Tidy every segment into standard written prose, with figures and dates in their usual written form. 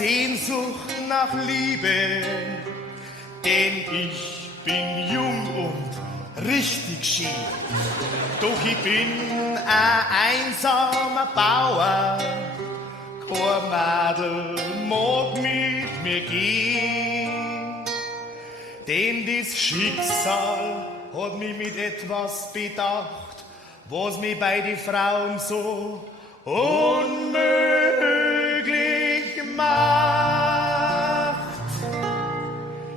Sehnsucht nach Liebe, denn ich bin jung und richtig schee. Doch ich bin ein einsamer Bauer, kein Madl mag mit mir gehen, denn das Schicksal hat mich mit etwas bedacht, was mich bei den Frauen so unmöglich macht.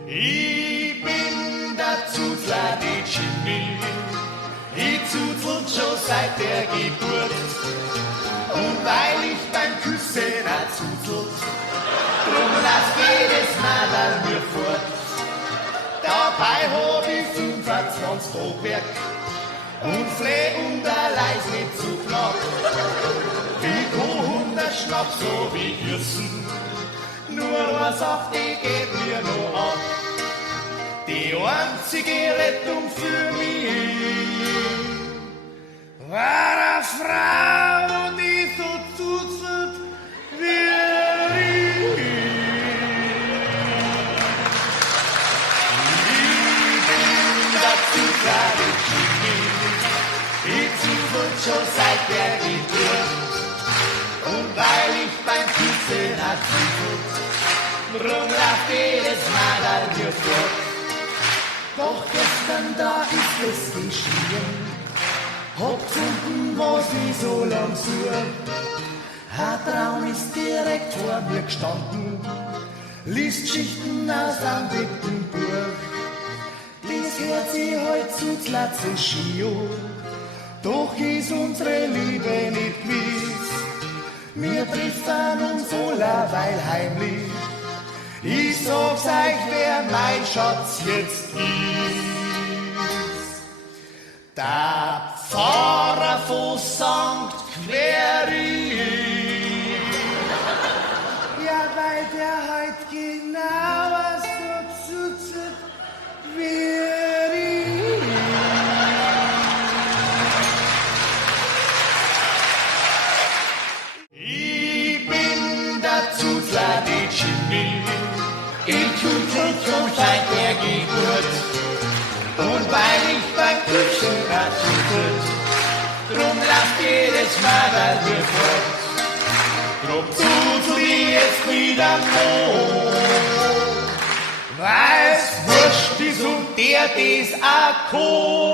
Ich bin der ZUZLADE, ich zuzlt schon seit der Geburt. Und weil ich beim Küssen auch zuzlt, drum lass jedes Madl mir fort. Dabei hab ich 25 Stockwerk und fleh unter Leis nicht zu knapp. Ich kann 100 Schnaps so wie Küssen, nur eine Sache, die geht mir noch ab. Die einzige Rettung für mich war eine Frau, die so zuzlt wie ich. Ich bin der ZUZLADE, ich zuzlt schon seit der Geburt. Und weil ich beim Küssen auch zuzlt, drum lacht jedes Madl mir fort. Doch gestern da ist es geschehen, hab gefunden, was ich so lang suche. Ein Traum ist direkt vor mir gestanden, liest Geschichten aus einem dicken Buch. Das hört sich heut ZUZLADE so schee an, doch ist unsere Liebe nicht gewiss. Wir treffen uns allerweil heimlich, ich sag's euch, wer mein Schatz jetzt ist. Der Pfarrer von St. Query. Ja, weil der heut genauer so zuzlt wie ich. Ich bin der ZUZLADE, ich zuzl schon seit der Geburt. Und weil ich beim Küssen auch zuzlt, drum lasst jedes Madl mir fort. Drum zuzl ich jetzt wieder noch, weil's wurscht ist und der das auch kann.